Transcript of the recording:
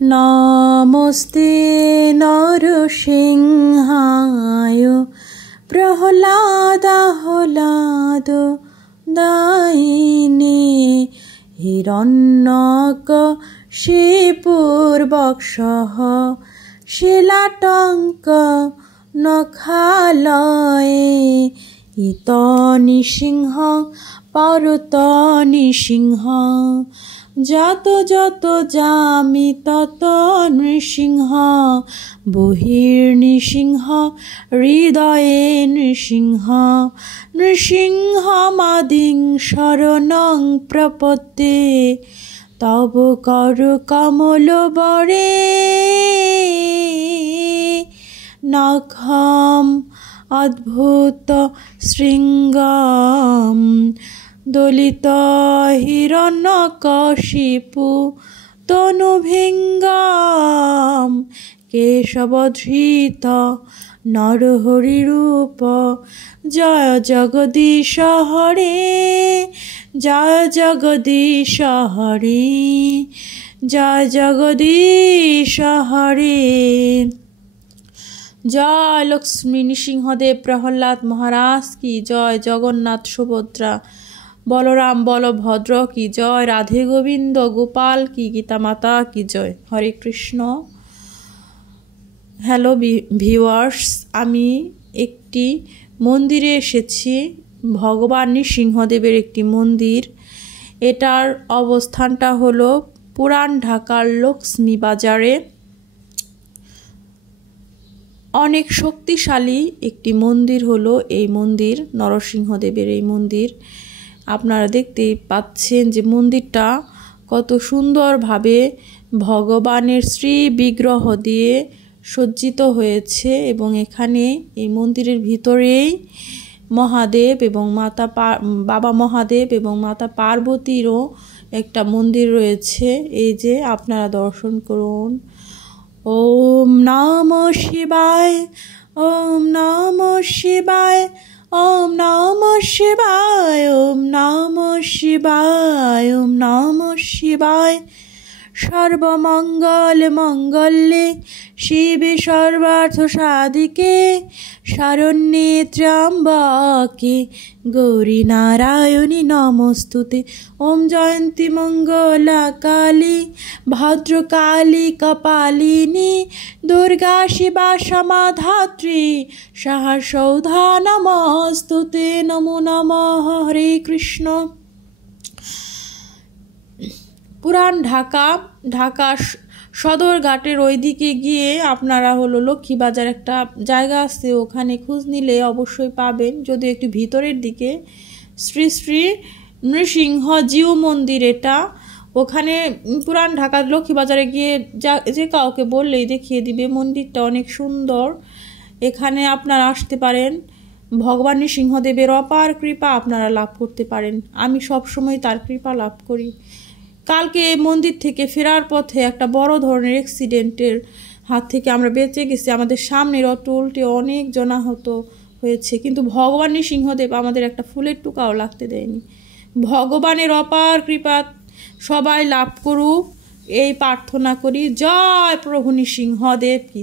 नमस्ते नरसिंहाय प्रह्लाद दायिने हिरण्यकशिपुर्वक्षः शिलाटङ्क नखालये इत नृसिंह परत नृसिंह যত যত যামি তত নৃসিংহ বহির্নৃসিংহ হৃদয়ে নৃসিংহ নৃসিংহমাদিং শরণং প্রপদ্যে তব কর কমলবরে নখম অদ্ভুত শৃঙ্গম দলিত হিরণ্যকশিপু তনুভিঙ্গম কেশবধৃত নরহরিরূপ জয় জগদীশ হরে জয় জগদীশ হরে জয় জগদীশ হরে। জয় লক্ষ্মী নৃসিংহদেব প্রহ্লাদ মহারাজ কি জয়। জগন্নাথ সুভদ্রা বলরাম বলভদ্র কি জয়। রাধে গোবিন্দ গোপাল কি গীতা মাতা কি জয়। হরে কৃষ্ণ। হ্যালো ভিউয়ার্স, আমি একটি মন্দিরে এসেছি, ভগবান নৃসিংহদেবের একটি মন্দির। এটার অবস্থানটা হলো পুরান ঢাকার লক্ষ্মী বাজারে। অনেক শক্তিশালী একটি মন্দির হলো এই মন্দির, নরসিংহদেবের এই মন্দির। আপনারা দেখতেই পাচ্ছেন যে মন্দিরটা কত সুন্দরভাবে ভগবানের শ্রী বিগ্রহ দিয়ে সজ্জিত হয়েছে এবং এখানে এই মন্দিরের ভিতরেই মহাদেব এবং বাবা মহাদেব এবং মাতা পার্বতীরও একটা মন্দির রয়েছে। এই যে আপনারা দর্শন করুন। ওম নমঃ শিবায়, ওম নমঃ শিবায়, ওম নমঃ শিবায়, ওম নমঃ শিবায়, ওম নমঃ শিবায়। সর্বমঙ্গল মঙ্গলে শিবে সর্বার্থ সাধিকে শরণ্যে ত্র্যম্বকে গৌরী নারায়ণী নমস্তুতে। ওম জয়ন্তী মঙ্গলা কালী ভদ্রকালী কপালিনী দুর্গা শিবা সমাধাত্রী সহস্রৌধা নমস্তুতে। নমো নমঃ। হরে কৃষ্ণ। পুরান ঢাকা সদরঘাটের ওইদিকে গিয়ে আপনারা হলো লক্ষ্মীবাজার একটা জায়গা আছে, ওখানে খোঁজ নিলে অবশ্যই পাবেন। যদিও একটু ভিতরের দিকে শ্রী শ্রী নৃসিংহ জিউ মন্দির এটা। ওখানে পুরান ঢাকার লক্ষ্মীবাজারে গিয়ে যে কাউকে বললেই দেখিয়ে দিবে। মন্দিরটা অনেক সুন্দর। এখানে আপনারা আসতে পারেন, ভগবান নৃসিংহদেবের অপার কৃপা আপনারা লাভ করতে পারেন। আমি সবসময় তার কৃপা লাভ করি। কালকে মন্দির থেকে ফেরার পথে একটা বড় ধরনের অ্যাক্সিডেন্টের হাত থেকে আমরা বেঁচে গেছি। আমাদের সামনের অটো উল্টে অনেক জনাহত হয়েছে, কিন্তু ভগবান নৃসিংহদেব আমাদের একটা ফুলের টুকাও লাগতে দেয়নি। ভগবানের অপার কৃপা সবাই লাভ করুক এই প্রার্থনা করি। জয় প্রভু নৃসিংহদেব কি।